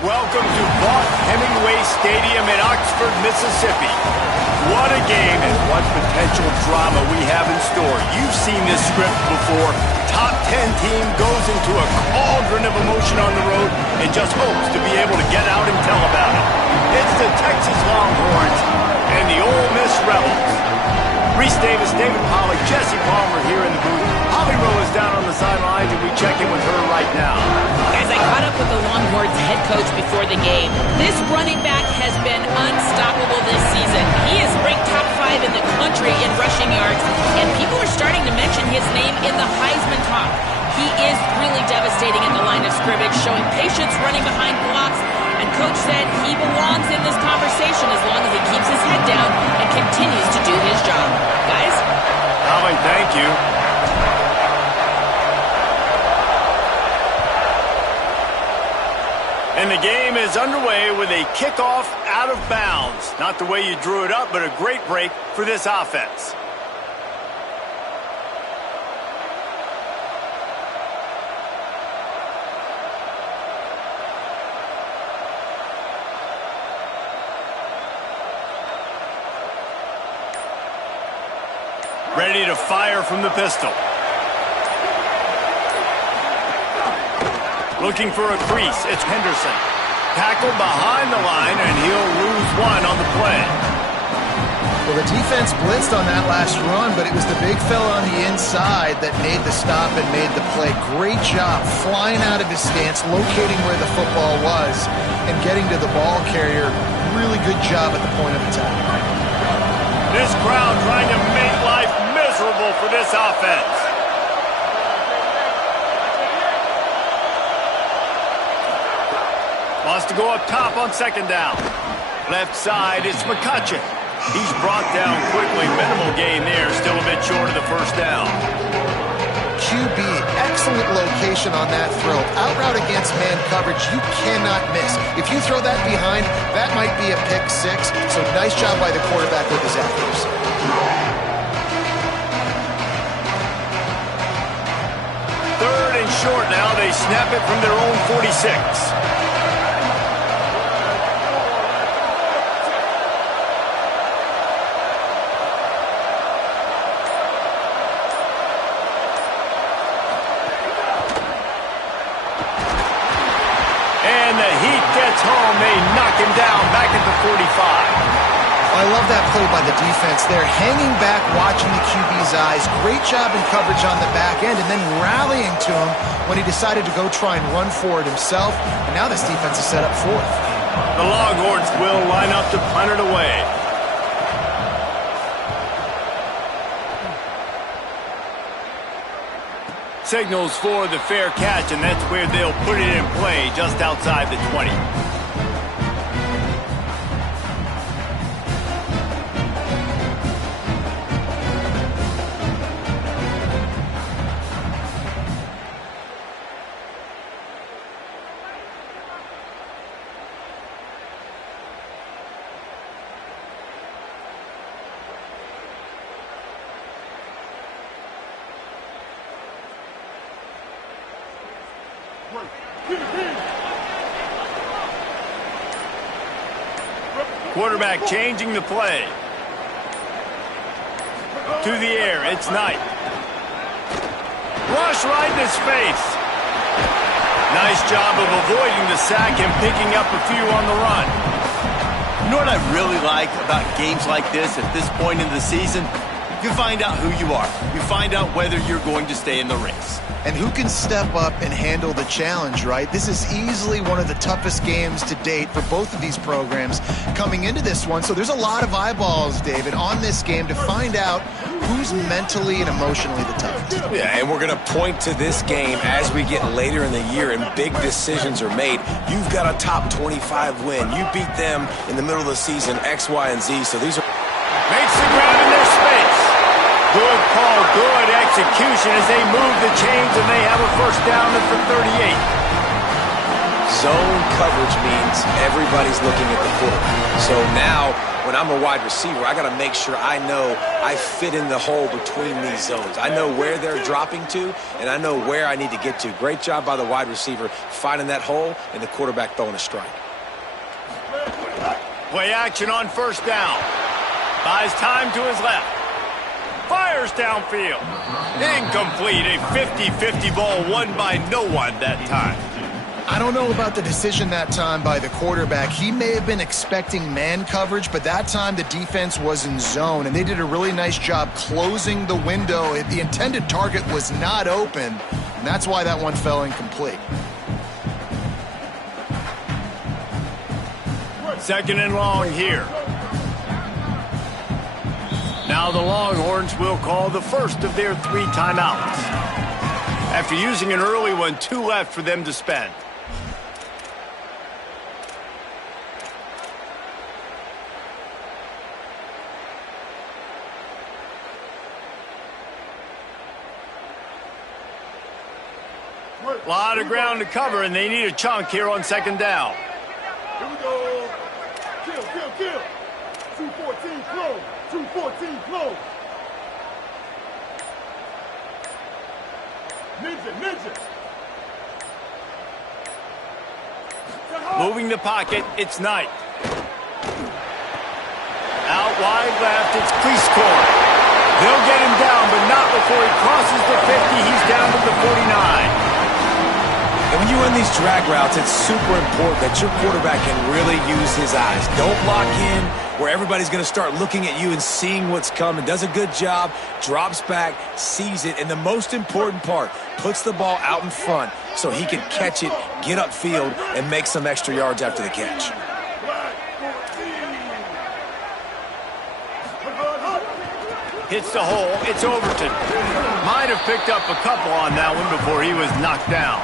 Welcome to Vaught Hemingway Stadium in Oxford, Mississippi. What a game and what potential drama we have in store. You've seen this script before. Top 10 team goes into a cauldron of emotion on the road and just hopes to be able to get out and tell about it. It's the Texas Longhorns and the Ole Miss Rebels. Reese Davis, David Pollack, Jesse Palmer here in the booth. Holly Rowe is down on the sidelines, and we check in with her right now. Guys, I caught up with the Longhorns head coach before the game. This running back has been unstoppable this season. He is ranked top 5 in the country in rushing yards, and people are starting to mention his name in the Heisman talk. He is really devastating at the line of scrimmage, showing patience running behind blocks, and Coach said he belongs in this conversation as long as he keeps his head down and continues to do his job. Guys? Holly, thank you. And the game is underway with a kickoff out of bounds. Not the way you drew it up, but a great break for this offense. Ready to fire from the pistol. Looking for a crease. It's Henderson. Tackled behind the line, and he'll lose one on the play. Well, the defense blitzed on that last run, but it was the big fella on the inside that made the stop and made the play. Great job flying out of his stance, locating where the football was, and getting to the ball carrier. Really good job at the point of attack. This crowd trying to make life miserable for this offense. Wants to go up top on second down. Left side, it's McCutcheon. He's brought down quickly. Minimal gain there, still a bit short of the first down. QB, excellent location on that throw. Out route against man coverage, you cannot miss. If you throw that behind, that might be a pick six. So nice job by the quarterback with his accuracy. Third and short now. They snap it from their own 46. Home, they knock him down back at the 45. I love that play by the defense there, hanging back, watching the QB's eyes. Great job in coverage on the back end, and then rallying to him when he decided to go try and run for it himself. And now this defense is set up fourth. The Longhorns will line up to punt it away. Signals for the fair catch, and that's where they'll put it in play, just outside the 20. Quarterback changing the play. To the air, it's Knight. Rush right in his face. Nice job of avoiding the sack and picking up a few on the run. You know what I really like about games like this at this point in the season? You find out who you are. You find out whether you're going to stay in the race. And who can step up and handle the challenge, right? This is easily one of the toughest games to date for both of these programs coming into this one. So there's a lot of eyeballs, David, on this game to find out who's mentally and emotionally the toughest. Yeah, and we're going to point to this game as we get later in the year and big decisions are made. You've got a top 25 win. You beat them in the middle of the season, X, Y, and Z. So these are... Makes the grab in their space. Good call, good execution as they move the chains, and they have a first down at the 38. Zone coverage means everybody's looking at the quarterback. So now when I'm a wide receiver, I got to make sure I know I fit in the hole between these zones. I know where they're dropping to, and I know where I need to get to. Great job by the wide receiver finding that hole and the quarterback throwing a strike. Play action on first down. Buys time to his left. Fires downfield. Incomplete. A 50-50 ball won by no one that time. I don't know about the decision that time by the quarterback. He may have been expecting man coverage, but that time the defense was in zone, and they did a really nice job closing the window. The intended target was not open, and that's why that one fell incomplete. Second and long here. Now the Longhorns will call the first of their 3 timeouts. After using an early one, 2 left for them to spend. A lot of ground to cover, and they need a chunk here on second down. Here we go. Kill. 214 close. 214 close. Ninja. Moving the pocket, it's Knight. Out wide left, it's Cleescore. They'll get him down, but not before he crosses the 50. He's down to the 49. And when you run these drag routes, it's super important that your quarterback can really use his eyes. Don't lock in where everybody's going to start looking at you and seeing what's coming. Does a good job, drops back, sees it, and the most important part, puts the ball out in front so he can catch it, get upfield, and make some extra yards after the catch. Hits the hole, it's Overton. Might have picked up a couple on that one before he was knocked down.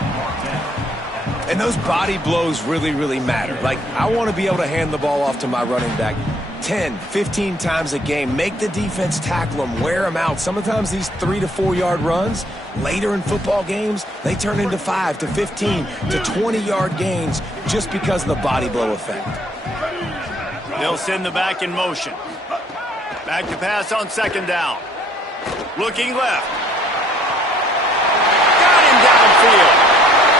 And those body blows really, really matter. Like, I want to be able to hand the ball off to my running back 10, 15 times a game. Make the defense tackle them, wear them out. Sometimes these 3 to 4 yard runs, later in football games, they turn into 5 to 15 to 20 yard gains just because of the body blow effect. They'll send the back in motion. Back to pass on second down. Looking left. Got him downfield.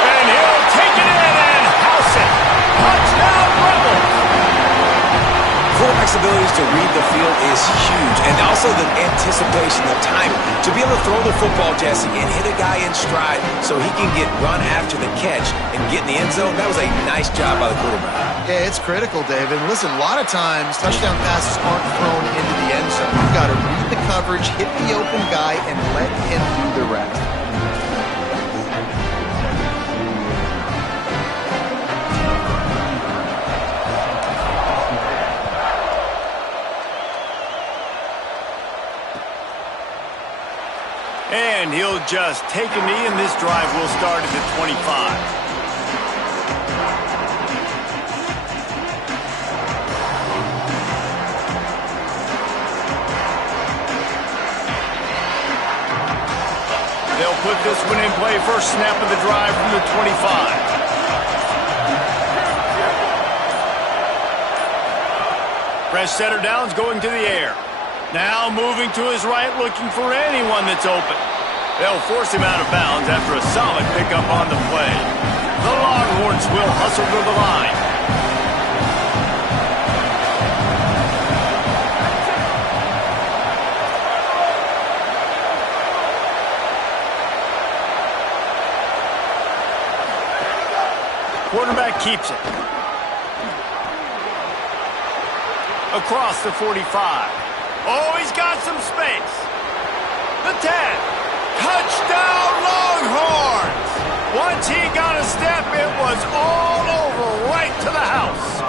And he'll take it in and house it. Touchdown Rebels. Quarterback's abilities to read the field is huge, and also the anticipation, the timing. To be able to throw the football, Jesse, and hit a guy in stride so he can get run after the catch and get in the end zone, that was a nice job by the quarterback. Yeah, it's critical, David. Listen, a lot of times touchdown passes aren't thrown into the end zone. You've got to read the coverage, hit the open guy, and let him do the rest. And he'll just take a knee, and this drive will start at the 25. They'll put this one in play. First snap of the drive from the 25. Fresh setter downs going to the air. Now moving to his right, looking for anyone that's open. They'll force him out of bounds after a solid pickup on the play. The Longhorns will hustle to the line. Quarterback keeps it. Across the 45. Oh, he's got some space. The 10. Touchdown, Longhorns! Once he got a step, it was all over right to the house.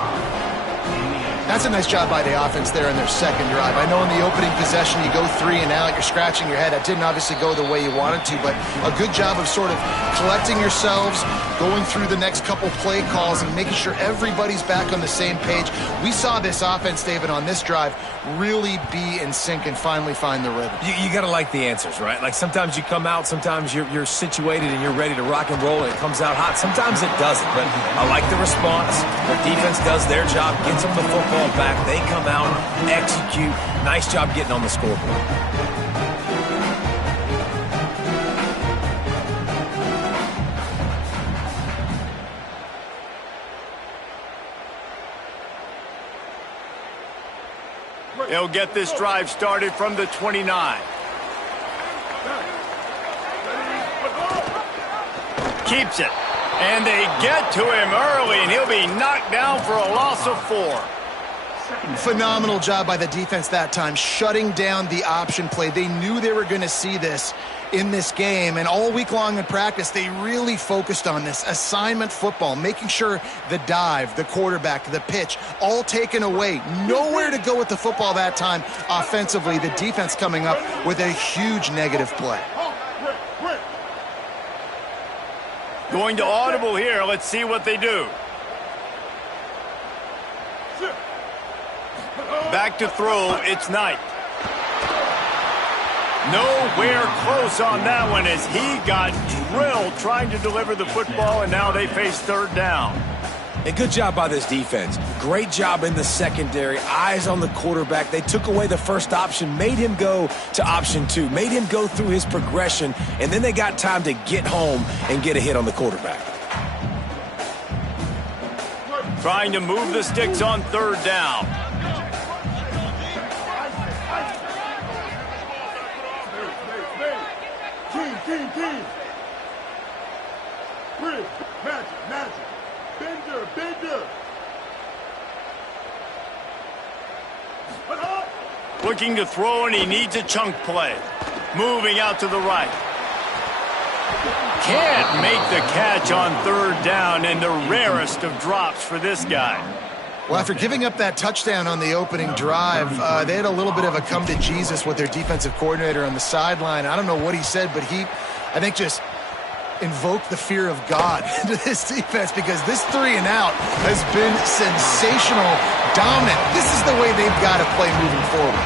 That's a nice job by the offense there in their second drive. I know in the opening possession you go 3 and out, you're scratching your head. That didn't obviously go the way you wanted to, but a good job of sort of collecting yourselves, going through the next couple play calls and making sure everybody's back on the same page. We saw this offense, David, on this drive really be in sync and finally find the rhythm. You got to like the answers, right? Like sometimes you come out, sometimes you're situated and you're ready to rock and roll and it comes out hot. Sometimes it doesn't, but I like the response. The defense does their job, gets them the football, fall back. They come out, execute. Nice job getting on the scoreboard. They'll get this drive started from the 29. Keeps it. And they get to him early, and he'll be knocked down for a loss of 4. Phenomenal job by the defense that time, shutting down the option play. They knew they were going to see this in this game, and all week long in practice, they really focused on this assignment football, making sure the dive, the quarterback, the pitch, all taken away. Nowhere to go with the football that time offensively. The defense coming up with a huge negative play. Going to audible here. Let's see what they do. Back to throw. It's Knight. Nowhere close on that one as he got drilled trying to deliver the football, and now they face third down. And good job by this defense. Great job in the secondary. Eyes on the quarterback. They took away the first option, made him go to option 2, made him go through his progression, and then they got time to get home and get a hit on the quarterback. Trying to move the sticks on third down. King. Bridge, magic. Bender. Looking to throw, and he needs a chunk play. Moving out to the right. Can't make the catch on third down, and the rarest of drops for this guy. Well, after giving up that touchdown on the opening drive, they had a little bit of a come to Jesus with their defensive coordinator on the sideline. I don't know what he said, but I think, just invoked the fear of God into this defense, because this 3 and out has been sensational, dominant. This is the way they've got to play moving forward.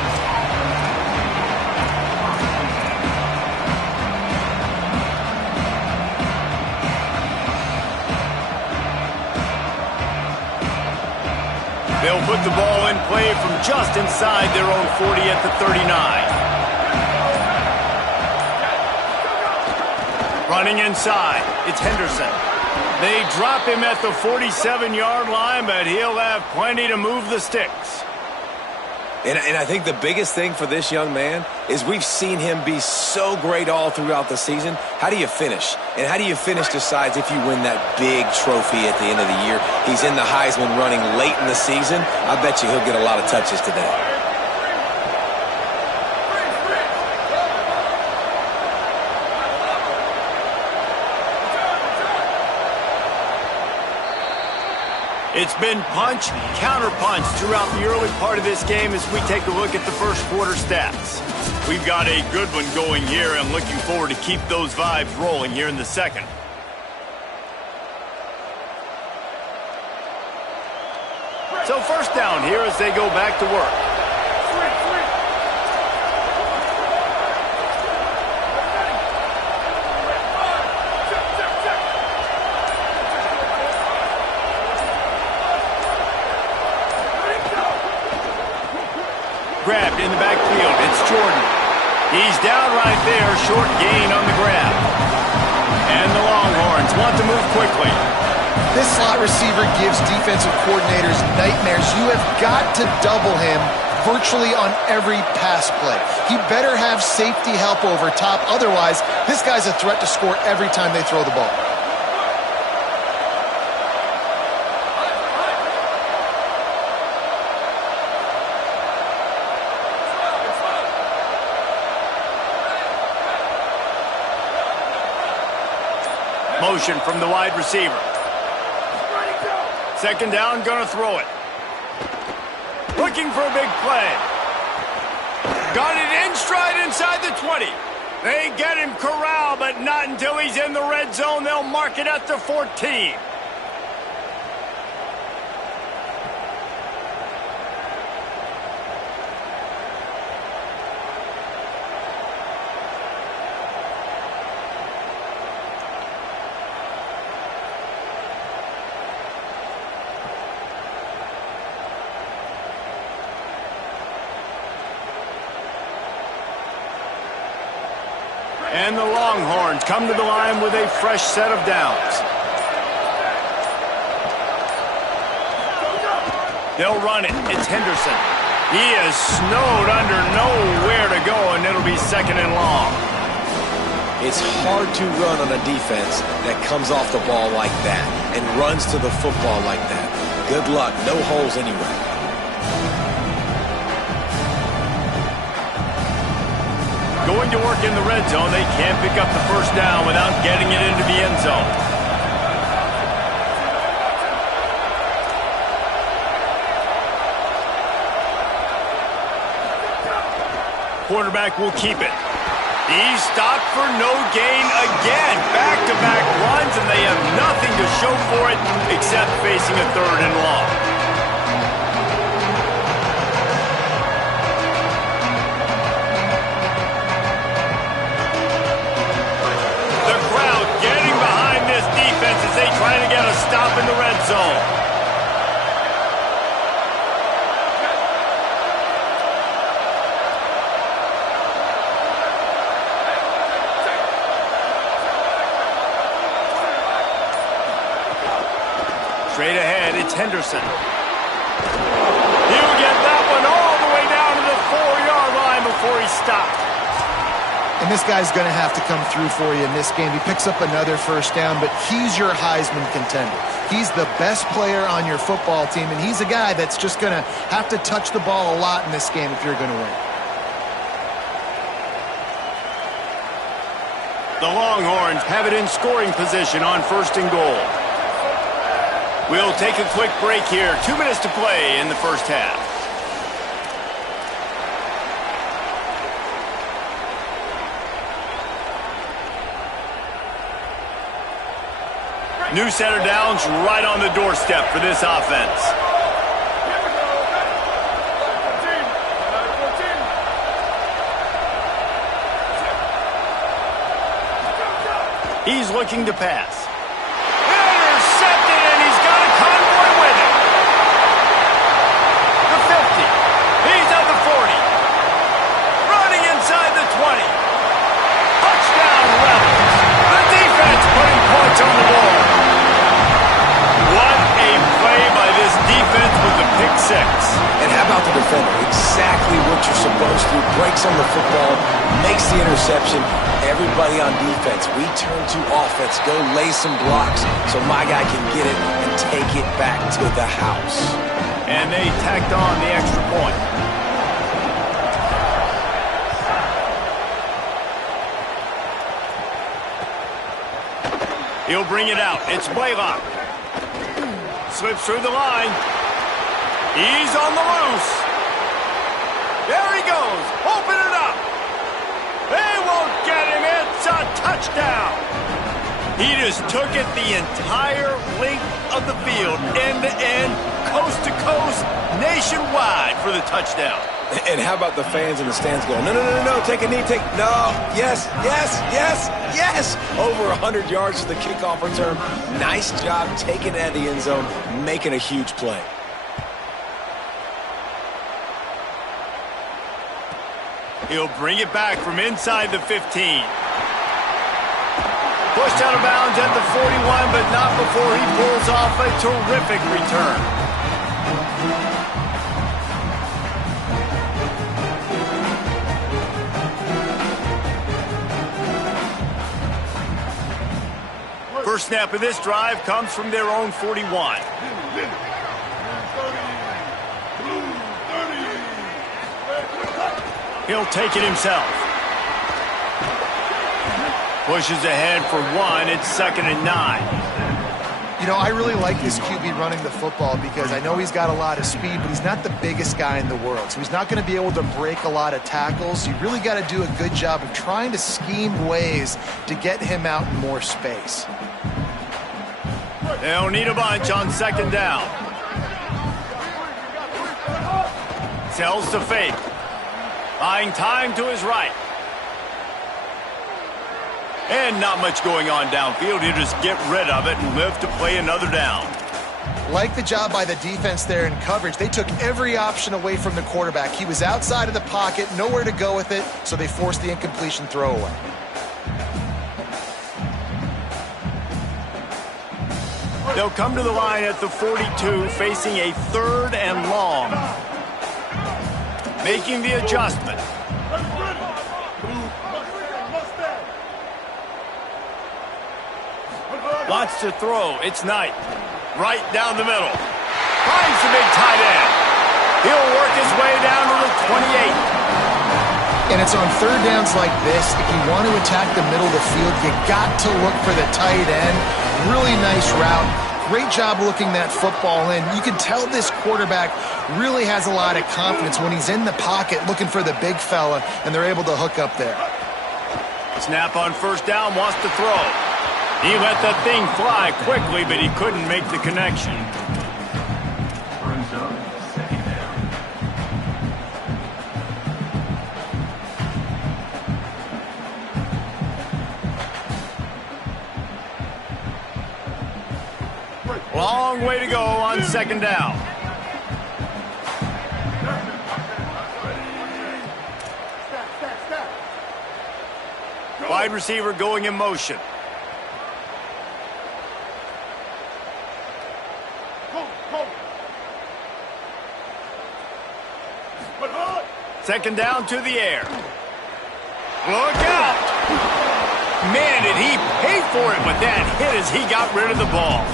They'll put the ball in play from just inside their own 40 at the 39. Running inside, it's Henderson. They drop him at the 47-yard line, but he'll have plenty to move the sticks. And I think the biggest thing for this young man is we've seen him be so great all throughout the season. How do you finish? And how do you finish decides if you win that big trophy at the end of the year. He's in the Heisman running late in the season. I bet you he'll get a lot of touches today. It's been punch, counter-punch throughout the early part of this game as we take a look at the first quarter stats. We've got a good one going here and looking forward to keep those vibes rolling here in the second. So first down here as they go back to work. Grabbed in the backfield. It's Jordan. He's down right there. Short gain on the grab. And the Longhorns want to move quickly. This slot receiver gives defensive coordinators nightmares. You have got to double him virtually on every pass play. He better have safety help over top. Otherwise, this guy's a threat to score every time they throw the ball. Motion from the wide receiver. Second down, gonna throw it. Looking for a big play. Got it in stride inside the 20. They get him corralled, but not until he's in the red zone. They'll mark it at the 14. And the Longhorns come to the line with a fresh set of downs. They'll run it. It's Henderson. He is snowed under, nowhere to go, and it'll be 2nd and long. It's hard to run on a defense that comes off the ball like that and runs to the football like that. Good luck. No holes anyway. Going to work in the red zone. They can't pick up the first down without getting it into the end zone. Quarterback will keep it. He's stopped for no gain again. Back-to-back runs, and they have nothing to show for it except facing a 3rd and long. The crowd getting behind this defense as they try to get a stop in the red zone. Straight ahead, it's Henderson. He'll get that one all the way down to the 4-yard line before he stopped. And this guy's going to have to come through for you in this game. He picks up another first down, but he's your Heisman contender. He's the best player on your football team, and he's a guy that's just going to have to touch the ball a lot in this game if you're going to win. The Longhorns have it in scoring position on 1st and goal. We'll take a quick break here. 2 minutes to play in the first half. New set of downs right on the doorstep for this offense. He's looking to pass. Intercepted, and he's got a convoy with him. The 50. He's at the 40. Running inside the 20. Touchdown Rebels. The defense putting points on the board. What a play by this defense with the pick 6. And how about the defender? Exactly what you're supposed to. Breaks on the football, makes the interception. Everybody on defense, we turn to offense. Go lay some blocks so my guy can get it and take it back to the house. And they tacked on the extra point. He'll bring it out. It's Blaylock. Slips through the line. He's on the loose. There he goes. Open it up. They won't get him. It's a touchdown. He just took it the entire length of the field, end to end, coast to coast, nationwide for the touchdown. And how about the fans in the stands going, no, no, no, no, take a knee, no, yes, yes, yes, yes. Over 100 yards to the kickoff return. Nice job taking it out of the end zone, making a huge play. He'll bring it back from inside the 15. Pushed out of bounds at the 41, but not before he pulls off a terrific return. First snap of this drive comes from their own 41. He'll take it himself. Pushes ahead for 1. It's 2nd and 9. You know, I really like this QB running the football because I know he's got a lot of speed, but he's not the biggest guy in the world. So he's not going to be able to break a lot of tackles. You really got to do a good job of trying to scheme ways to get him out in more space. They'll need a bunch on 2nd down. Sells to fake. Buying time to his right. And not much going on downfield. He'll just get rid of it and live to play another down. Like the job by the defense there in coverage. They took every option away from the quarterback. He was outside of the pocket, nowhere to go with it, so they forced the incompletion throwaway. They'll come to the line at the 42, facing a 3rd and long. Making the adjustment. Wants to throw. It's Knight. Right down the middle. Finds the big tight end. He'll work his way down to the 28. And it's on 3rd downs like this, if you want to attack the middle of the field, you got to look for the tight end. Really nice route. Great job looking that football in. You can tell this quarterback really has a lot of confidence when he's in the pocket looking for the big fella, and they're able to hook up there. Snap on 1st down, wants to throw. He let that thing fly quickly, but he couldn't make the connection. Long way to go on 2nd down. Wide receiver going in motion. Second down to the air. Look out! Man, did he pay for it with that hit as he got rid of the ball.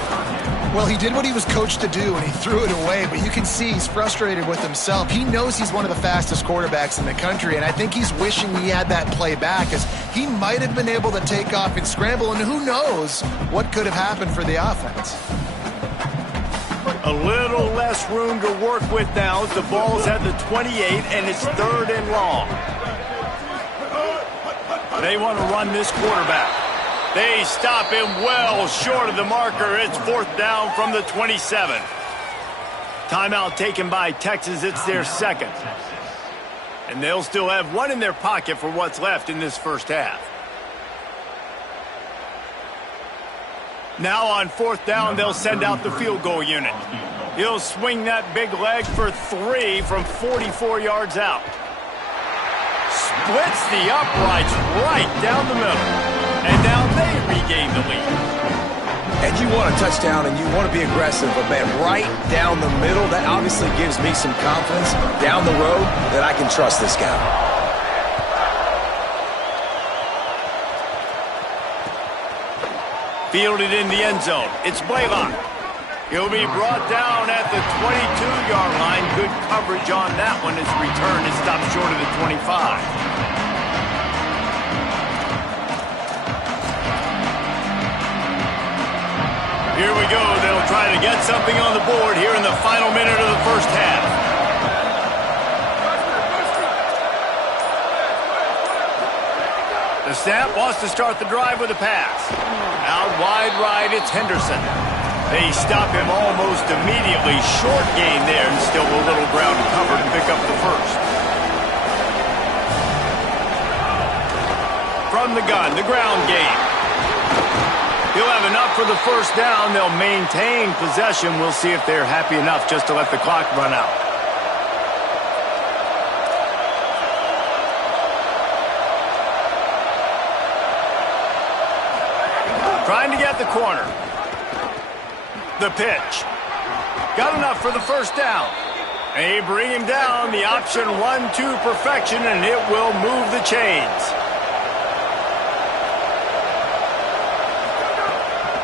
Well, he did what he was coached to do, and he threw it away, but you can see he's frustrated with himself. He knows he's one of the fastest quarterbacks in the country, and I think he's wishing he had that play back, as he might have been able to take off and scramble, and who knows what could have happened for the offense. A little less room to work with now as the ball's at the 28, and it's 3rd and long. They want to run this quarterback. They stop him well short of the marker. It's 4th down from the 27. Timeout taken by Texas. It's their 2nd. And they'll still have one in their pocket for what's left in this 1st half. Now on 4th down, they'll send out the field goal unit. He'll swing that big leg for 3 from 44 yards out. Splits the uprights right down the middle. And now they regain the lead. And you want a touchdown and you want to be aggressive, but man, right down the middle, that obviously gives me some confidence down the road that I can trust this guy. Fielded in the end zone. It's Blaylock. He'll be brought down at the 22-yard line. Good coverage on that one. His return is stopped short of the 25. Here we go. They'll try to get something on the board here in the final minute of the 1st half. The snap wants to start the drive with a pass. Out wide right, it's Henderson. They stop him almost immediately. Short gain there, and still a little ground covered to pick up the 1st. From the gun, the ground game. He'll have enough for the 1st down. They'll maintain possession. We'll see if they're happy enough just to let the clock run out. Trying to get the corner. The pitch. Got enough for the 1st down. They bring him down. The option 1-2 perfection, and it will move the chains.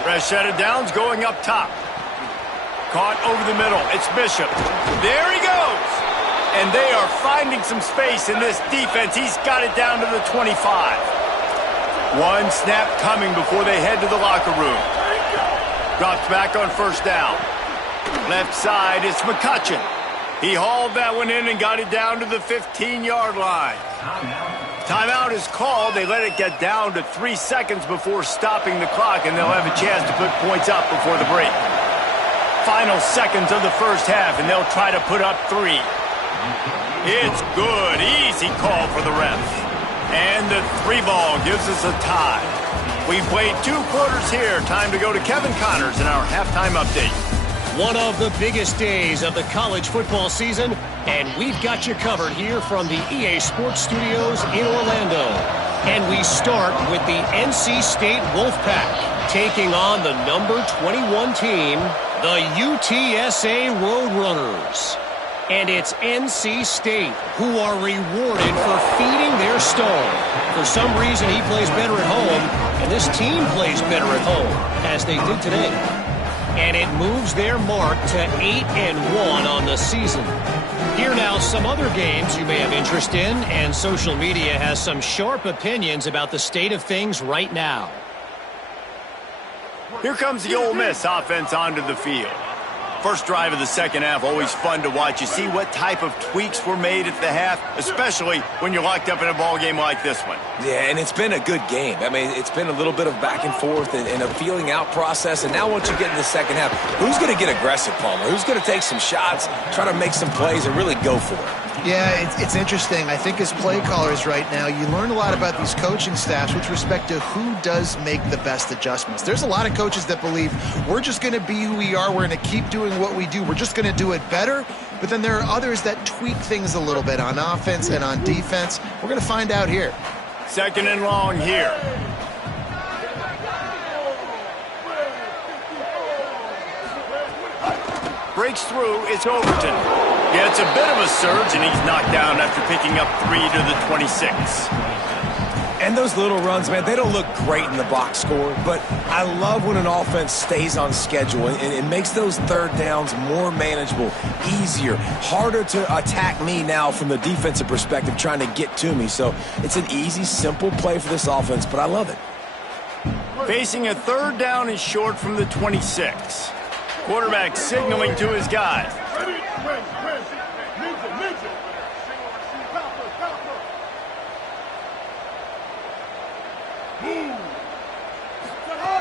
Fresh set of downs going up top. Caught over the middle. It's Bishop. There he goes. And they are finding some space in this defense. He's got it down to the 25. One snap coming before they head to the locker room. Drops back on 1st down. Left side, it's McCutcheon. He hauled that one in and got it down to the 15-yard line. Timeout is called. They let it get down to 3 seconds before stopping the clock, and they'll have a chance to put points up before the break. Final seconds of the 1st half, and they'll try to put up 3. It's good. Easy call for the refs. And the 3 ball gives us a tie. We've played 2 quarters here. Time to go to Kevin Connors in our halftime update. One of the biggest days of the college football season, and we've got you covered here from the EA Sports Studios in Orlando. And we start with the NC State Wolfpack taking on the number 21 team, the UTSA Roadrunners. And it's NC State who are rewarded for feeding their star. For some reason, he plays better at home, and this team plays better at home, as they did today. And it moves their mark to 8-1 on the season. Here now, some other games you may have interest in, and social media has some sharp opinions about the state of things right now. Here comes the Ole Miss offense onto the field. First drive of the second half, always fun to watch. You see what type of tweaks were made at the half, especially when you're locked up in a ball game like this one. Yeah, and it's been a good game. I mean, it's been a little bit of back and forth and a feeling out process. And now once you get in the second half, who's going to get aggressive, Palmer? Who's going to take some shots, try to make some plays, and really go for it? Yeah, it's interesting. I think as play callers right now, you learn a lot about these coaching staffs with respect to who does make the best adjustments. There's a lot of coaches that believe we're just going to be who we are. We're going to keep doing what we do. We're just going to do it better. But then there are others that tweak things a little bit on offense and on defense. We're going to find out here. Second and long here. Breaks through, it's Overton. Gets a bit of a surge, and he's knocked down after picking up 3 to the 26. And those little runs, man, they don't look great in the box score, but I love when an offense stays on schedule and it makes those third downs more manageable, easier, harder to attack me now from the defensive perspective trying to get to me. So it's an easy, simple play for this offense, but I love it. Facing a third down and short from the 26. Quarterback signaling to his guys.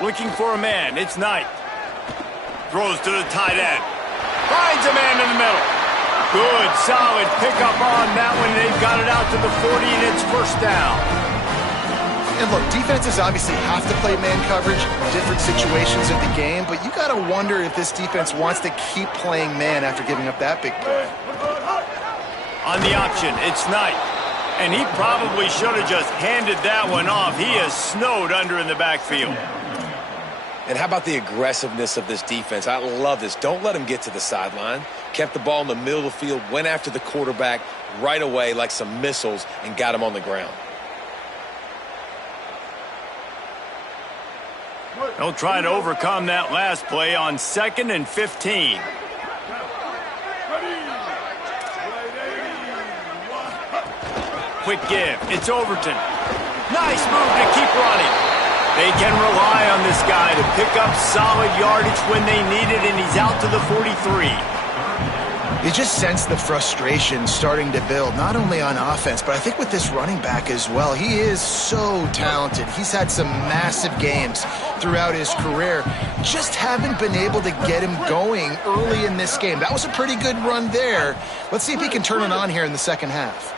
Looking for a man. It's Knight. Throws to the tight end. Finds a man in the middle. Good, solid pickup on that one. They've got it out to the 40, and it's first down. And look, defenses obviously have to play man coverage in different situations of the game, but you got to wonder if this defense wants to keep playing man after giving up that big play. On the option, it's Knight. And he probably should have just handed that one off. He is snowed under in the backfield. And how about the aggressiveness of this defense? I love this. Don't let him get to the sideline. Kept the ball in the middle of the field, went after the quarterback right away like some missiles and got him on the ground. They'll try to overcome that last play on 2nd and 15. Quick give. It's Overton. Nice move to keep running. They can rely on this guy to pick up solid yardage when they need it, and he's out to the 43. You just sense the frustration starting to build, not only on offense, but I think with this running back as well. He is so talented. He's had some massive games throughout his career. Just haven't been able to get him going early in this game. That was a pretty good run there. Let's see if he can turn it on here in the second half.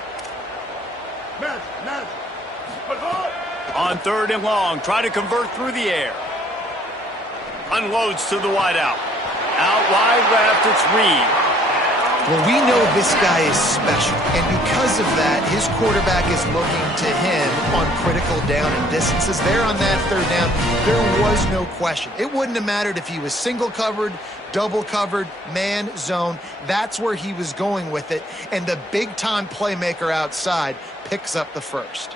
On 3rd and long, try to convert through the air. Unloads to the wideout. Out wide left, it's Reed. Well, we know this guy is special, and because of that, his quarterback is looking to him on critical down and distances. There on that 3rd down, there was no question. It wouldn't have mattered if he was single covered, double covered, man, zone. That's where he was going with it, and the big-time playmaker outside picks up the first.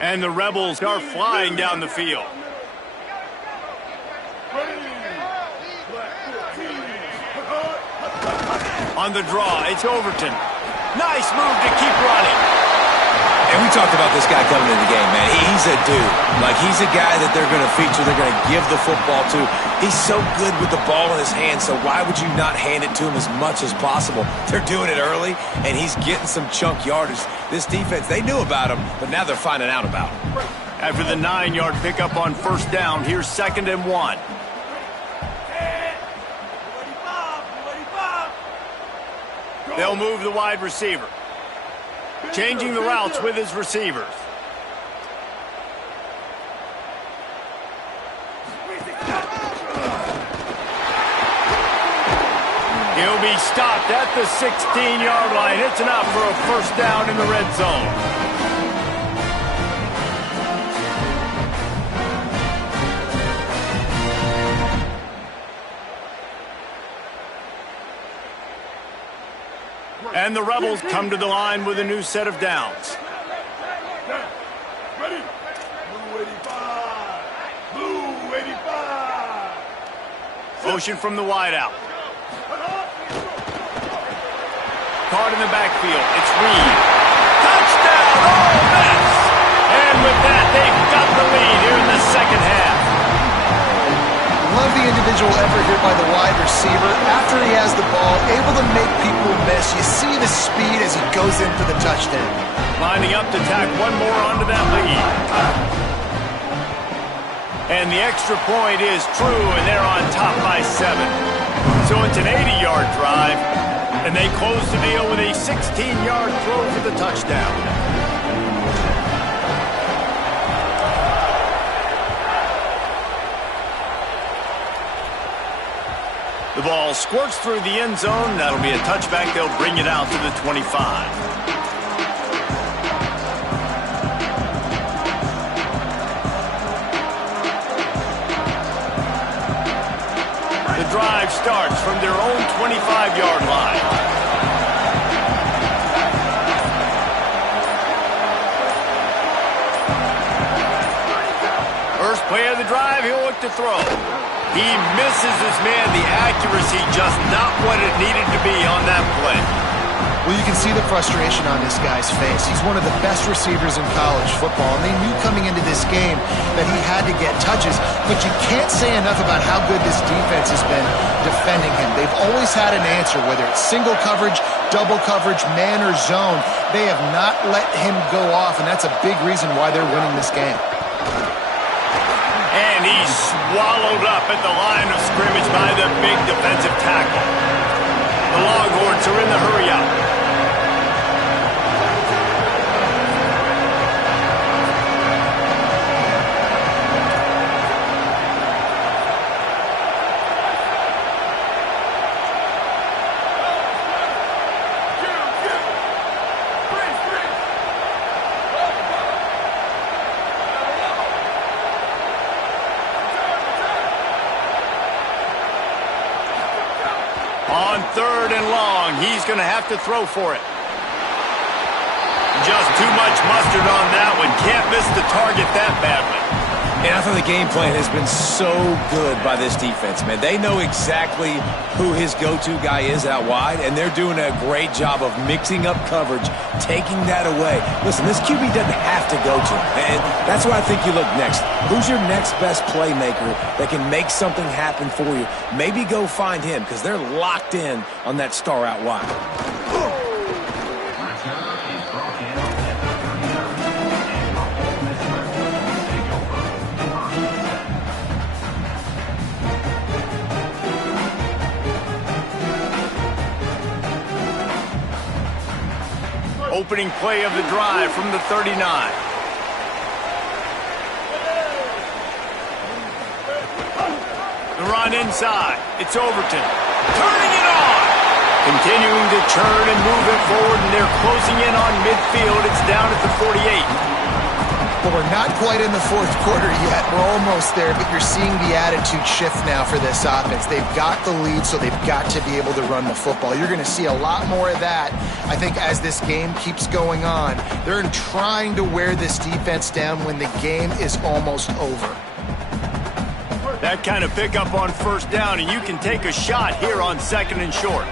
And the Rebels are flying down the field. On the draw, it's Overton. Nice move to keep running. And we talked about this guy coming in the game, man. He's a dude. Like, he's a guy that they're going to feature, they're going to give the football to. He's so good with the ball in his hand, so why would you not hand it to him as much as possible? They're doing it early, and he's getting some chunk yardage. This defense, they knew about him, but now they're finding out about him. After the 9-yard pickup on 1st down, here's 2nd and 1. They'll move the wide receiver. Changing the routes with his receivers. He'll be stopped at the 16-yard line. It's enough for a first down in the red zone. And the Rebels come to the line with a new set of downs. Ready? Blue 85. Blue 85. Motion from the wideout. Caught in the backfield. It's Reed. Touchdown! Ole Miss! And with that, they've got the lead here in the second half. Love the individual effort here by the wide receiver. After he has the ball, able to make people miss. You see the speed as he goes in for the touchdown. Lining up to tack one more onto that lead. And the extra point is true, and they're on top by 7. So it's an 80-yard drive, and they close the deal with a 16-yard throw for the touchdown. The ball squirts through the end zone. That'll be a touchback. They'll bring it out to the 25. The drive starts from their own 25-yard line. First play of the drive, he'll look to throw. He misses his man. The accuracy just not what it needed to be on that play. Well, you can see the frustration on this guy's face. He's one of the best receivers in college football, and they knew coming into this game that he had to get touches, but you can't say enough about how good this defense has been defending him. They've always had an answer, whether it's single coverage, double coverage, man or zone. They have not let him go off, and that's a big reason why they're winning this game. And he's swallowed up at the line of scrimmage by the big defensive tackle. The Longhorns are in the hurry up. On 3rd and long, he's going to have to throw for it. Just too much mustard on that one. Can't miss the target that badly. And I thought the game plan has been so good by this defense, man. They know exactly who his go-to guy is out wide, and they're doing a great job of mixing up coverage, taking that away. Listen, this QB doesn't have to go to him, and that's why I think you look next. Who's your next best playmaker that can make something happen for you? Maybe go find him, because they're locked in on that star out wide. Opening play of the drive from the 39. The run inside. It's Overton. Turning it on. Continuing to churn and move it forward, and they're closing in on midfield. It's down at the 48. Well, we're not quite in the fourth quarter yet. We're almost there, but you're seeing the attitude shift now for this offense. They've got the lead, so they've got to be able to run the football. You're going to see a lot more of that, I think, as this game keeps going on. They're trying to wear this defense down when the game is almost over. That kind of pickup on 1st down, and you can take a shot here on 2nd and short.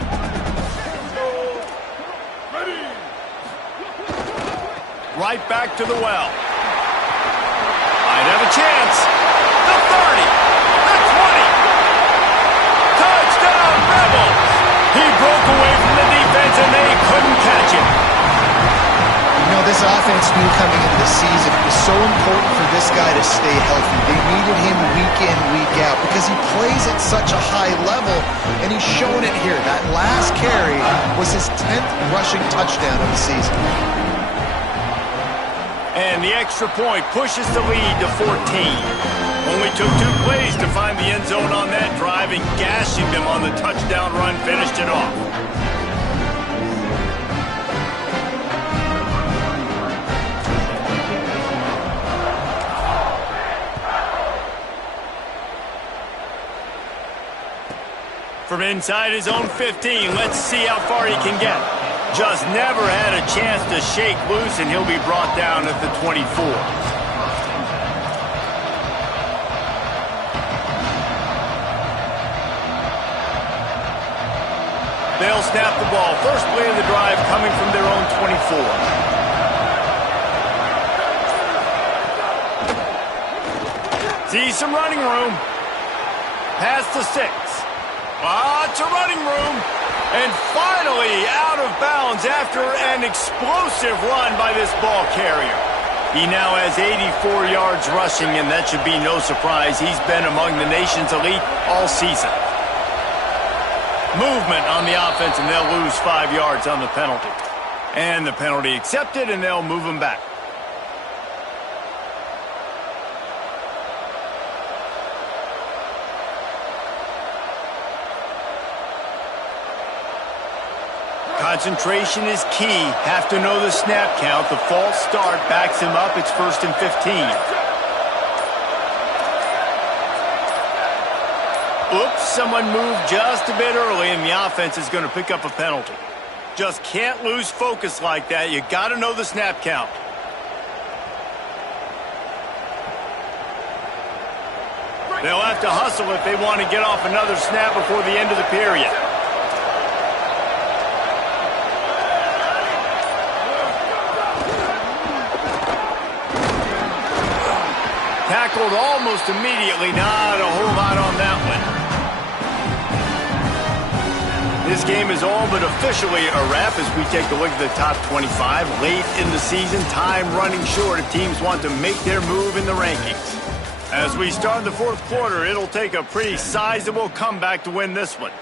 Right back to the well. Might have a chance. The 30. The 20. Touchdown, Rebels. He broke away from the defense, and they couldn't catch him. You know, this offense knew coming into the season it was so important for this guy to stay healthy. They needed him week in, week out, because he plays at such a high level, and he's shown it here. That last carry was his 10th rushing touchdown of the season. And the extra point pushes the lead to 14. Only took 2 plays to find the end zone on that drive, and gashing them on the touchdown run finished it off. From inside his own 15, let's see how far he can get. Just never had a chance to shake loose, and he'll be brought down at the 24. They'll snap the ball. First play of the drive coming from their own 24. See some running room. Pass to 6. Lots of running room. And finally out of bounds after an explosive run by this ball carrier. He now has 84 yards rushing, and that should be no surprise. He's been among the nation's elite all season. Movement on the offense, and they'll lose 5 yards on the penalty. And the penalty accepted, and they'll move him back. Concentration is key. Have to know the snap count. The false start backs him up. It's 1st and 15. Oops, someone moved just a bit early, and the offense is going to pick up a penalty. Just can't lose focus like that. You got to know the snap count. They'll have to hustle if they want to get off another snap before the end of the period. Tackled almost immediately. Not a whole lot on that one. This game is all but officially a wrap as we take a look at the top 25. Late in the season, time running short if teams want to make their move in the rankings. As we start the 4th quarter, it'll take a pretty sizable comeback to win this one.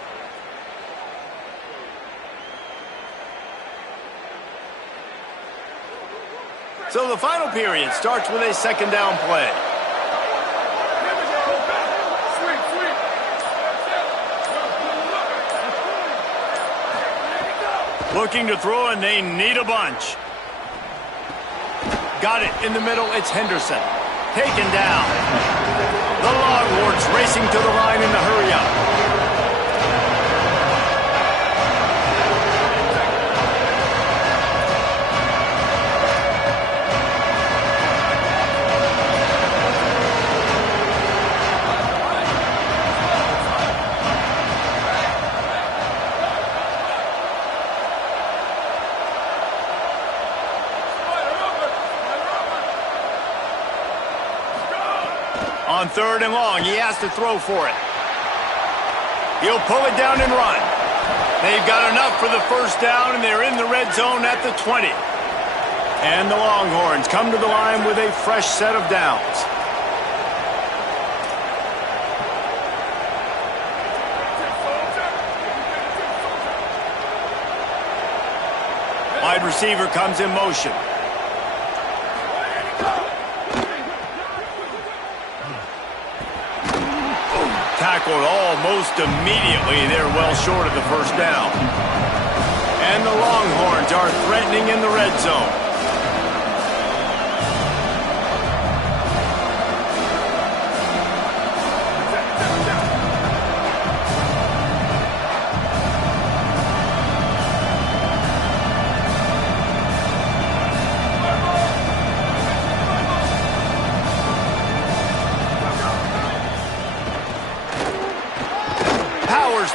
So the final period starts with a 2nd down play. Looking to throw, and they need a bunch. Got it in the middle. It's Henderson. Taken down. The Longhorns racing to the line in the hurry-up. On 3rd and long, he has to throw for it. He'll pull it down and run. They've got enough for the 1st down, and they're in the red zone at the 20. And the Longhorns come to the line with a fresh set of downs. Wide receiver comes in motion. Tackled almost immediately. They're well short of the 1st down. And the Longhorns are threatening in the red zone.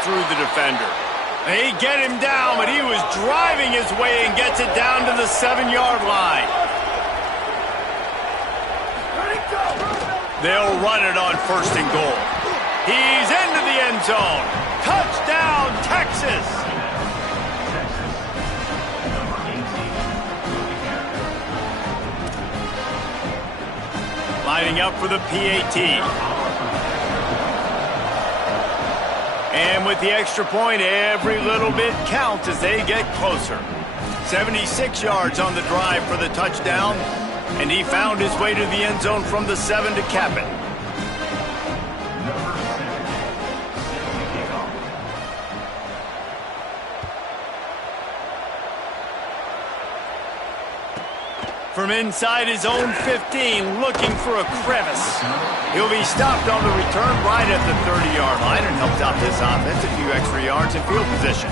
Through the defender. They get him down, but he was driving his way and gets it down to the 7-yard line. They'll run it on 1st and goal. He's into the end zone. Touchdown, Texas! Lining up for the PAT. And with the extra point, every little bit counts as they get closer. 76 yards on the drive for the touchdown, and he found his way to the end zone from the 7 to cap it. From inside his own 15, looking for a crevice. He'll be stopped on the return right at the 30-yard line and helps out this offense a few extra yards in field position.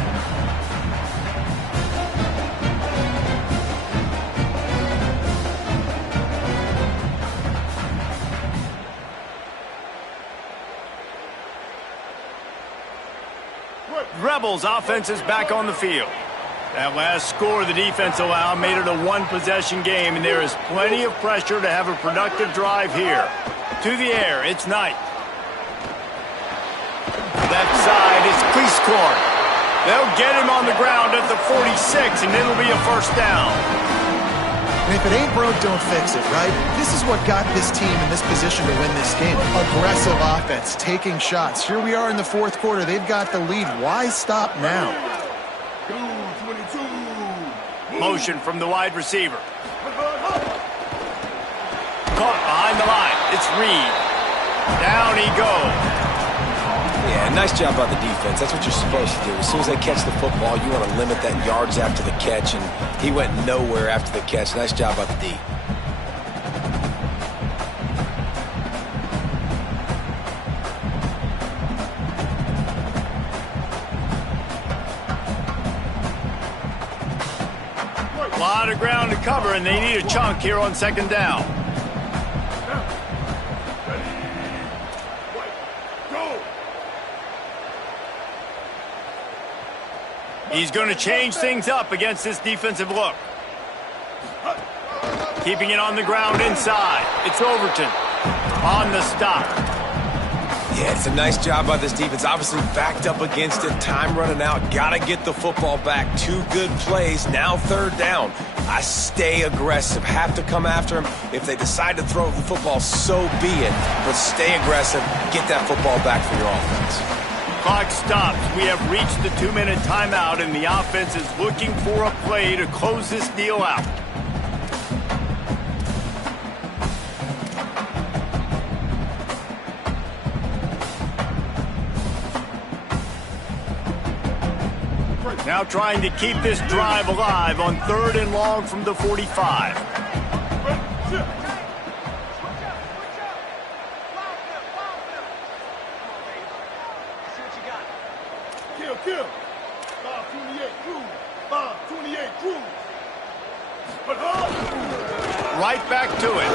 Rebels offense is back on the field. That last score the defense allowed made it a one-possession game, and there is plenty of pressure to have a productive drive here. To the air, it's Knight. Left side is Cleasecorn. They'll get him on the ground at the 46, and it'll be a first down. And if it ain't broke, don't fix it, right? This is what got this team in this position to win this game. Aggressive offense, taking shots. Here we are in the fourth quarter. They've got the lead. Why stop now? 22. Motion from the wide receiver. Caught behind the line. It's Reed. Down he goes. Yeah, nice job by the defense. That's what you're supposed to do. As soon as they catch the football, you want to limit that yards after the catch, and he went nowhere after the catch. Nice job by the D. A lot of ground to cover, and they need a chunk here on second down. He's going to change things up against this defensive look. Keeping it on the ground inside. It's Overton on the stop. Yeah, it's a nice job by this defense. Obviously backed up against it. Time running out. Got to get the football back. 2 good plays. Now third down. I stay aggressive. Have to come after him. If they decide to throw the football, so be it. But stay aggressive. Get that football back for your offense. Clock stops. We have reached the 2-minute timeout, and the offense is looking for a play to close this deal out. Now trying to keep this drive alive on 3rd and long from the 45. Kill. 528 Cruz. 528 Cruz. Right back to it.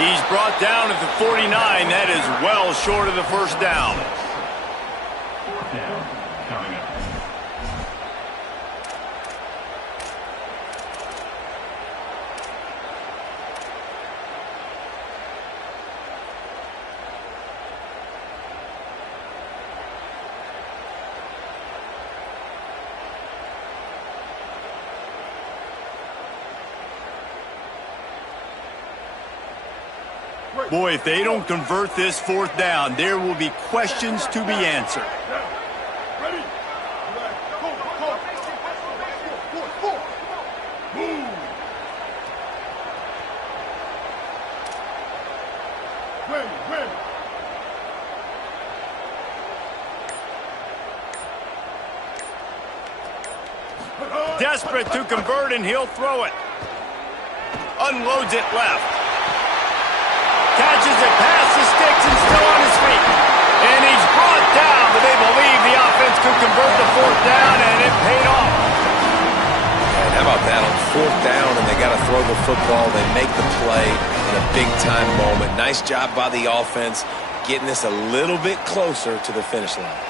He's brought down at the 49. That is well short of the first down. Boy, if they don't convert this 4th down, there will be questions to be answered. Ready? Move. Ready. Desperate to convert, and he'll throw it. Unloads it left. Catches it past the sticks and still on his feet. And he's brought down, but they believe the offense could convert the 4th down, and it paid off. And how about that on 4th down, and they got to throw the football. They make the play in a big-time moment. Nice job by the offense, getting this a little bit closer to the finish line.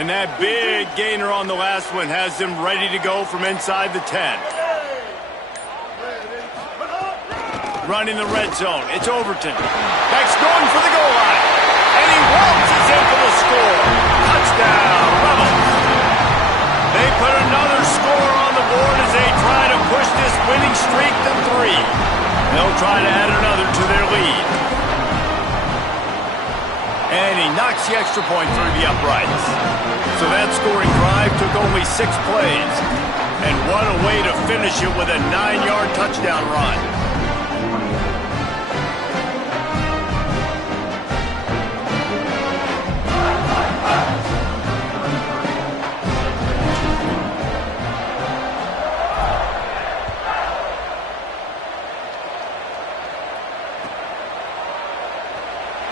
And that big gainer on the last one has them ready to go from inside the 10. Running the red zone. It's Overton. Next going for the goal line. And he waltzes in for the score. Touchdown, Rebels. They put another score on the board as they try to push this winning streak to 3. They'll try to add another to their lead. And he knocks the extra point through the uprights. So that scoring drive took only 6 plays. And what a way to finish it with a 9-yard touchdown run.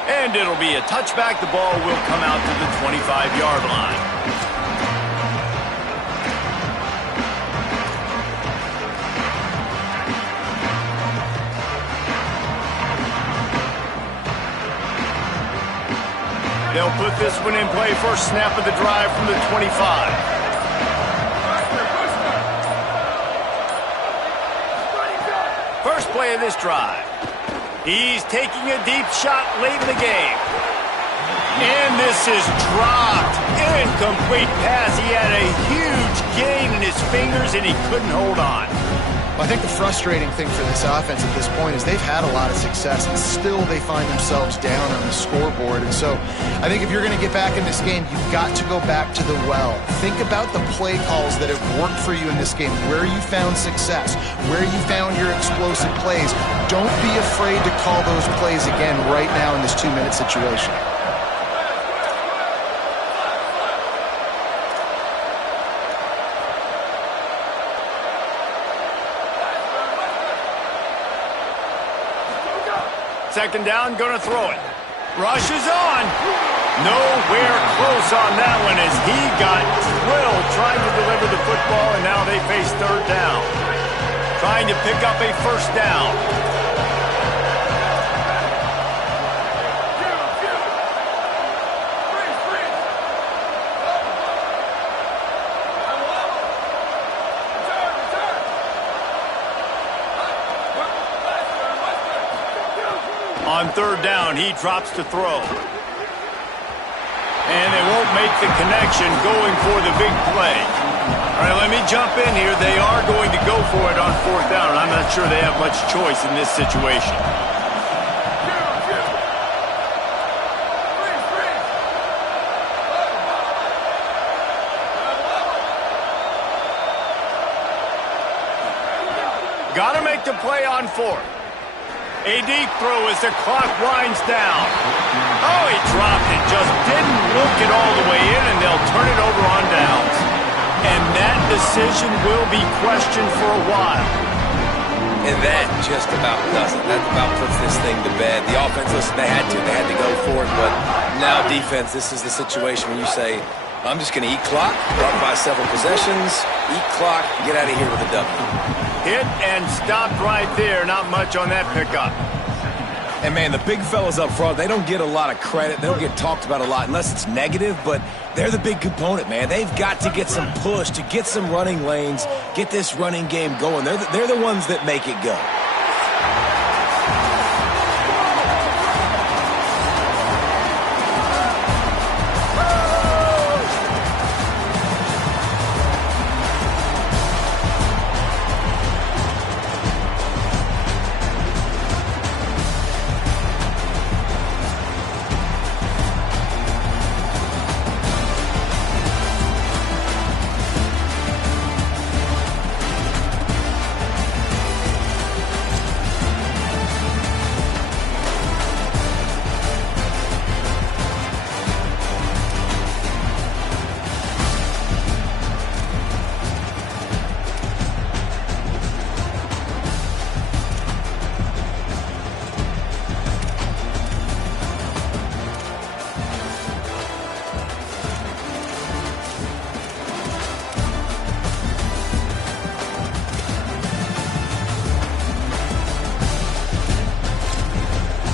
And it'll be a touchback. The ball will come out to the 25-yard line. They'll put this one in play. First snap of the drive from the 25. First play of this drive. He's taking a deep shot late in the game. And this is dropped. Incomplete pass. He had a huge gain in his fingers, and he couldn't hold on. I think the frustrating thing for this offense at this point is they've had a lot of success, and still they find themselves down on the scoreboard. And so I think if you're going to get back in this game, you've got to go back to the well. Think about the play calls that have worked for you in this game, where you found success, where you found your explosive plays. Don't be afraid to call those plays again right now in this 2-minute situation. Second down, gonna throw it. Rushes on. Nowhere close on that one as he got drilled trying to deliver the football, and now they face third down. Trying to pick up a first down. On third down, he drops to throw. And they won't make the connection going for the big play. All right, let me jump in here. They are going to go for it on fourth down, and I'm not sure they have much choice in this situation. Got to make the play on fourth. A deep throw as the clock winds down. Oh, he dropped it. Just didn't look it all the way in, and they'll turn it over on downs. And that decision will be questioned for a while. And that just about does it. That about puts this thing to bed. The offense, listen, they had to go for it. But now defense, this is the situation when you say, I'm just going to eat clock, drop by several possessions, eat clock, get out of here with a W. Hit and stopped right there. Not much on that pickup. And, man, the big fellas up front, they don't get a lot of credit. They don't get talked about a lot unless it's negative, but they're the big component, man. They've got to get some push, to get some running lanes, get this running game going. They're the ones that make it go.